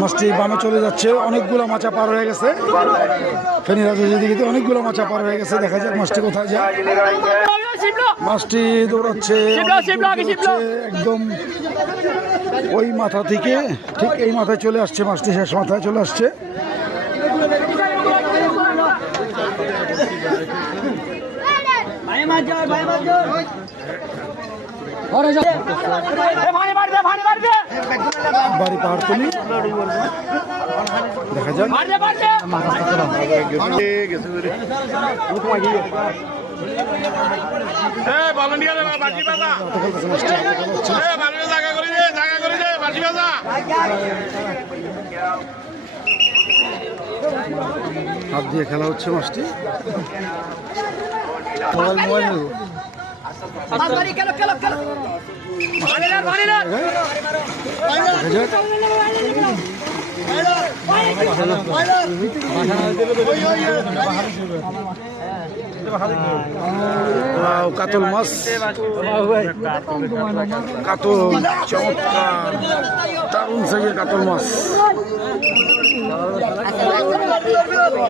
মাছটি বামে চলে যাচ্ছে, অনেকগুলো মাচা পার হয়ে গেছে। ফেনী রাজশাহী দিকে অনেকগুলো মাচা পার হয়ে গেছে, দেখা যাক মাছটি কোথায় যায়। মাছটি দৌড়াচ্ছে একদম ওই মাথা থেকে ঠিক এই মাথায় চলে আসছে, মাছটি শেষ মাথায় চলে আসছে। বাড়ি পাহাড়তলি দেখা যাক। হাত দিয়ে খেলা হচ্ছে মাছটি। কাতল মাছ, কাতল চমৎকার দারুণ সাইজের কাতল মাছ।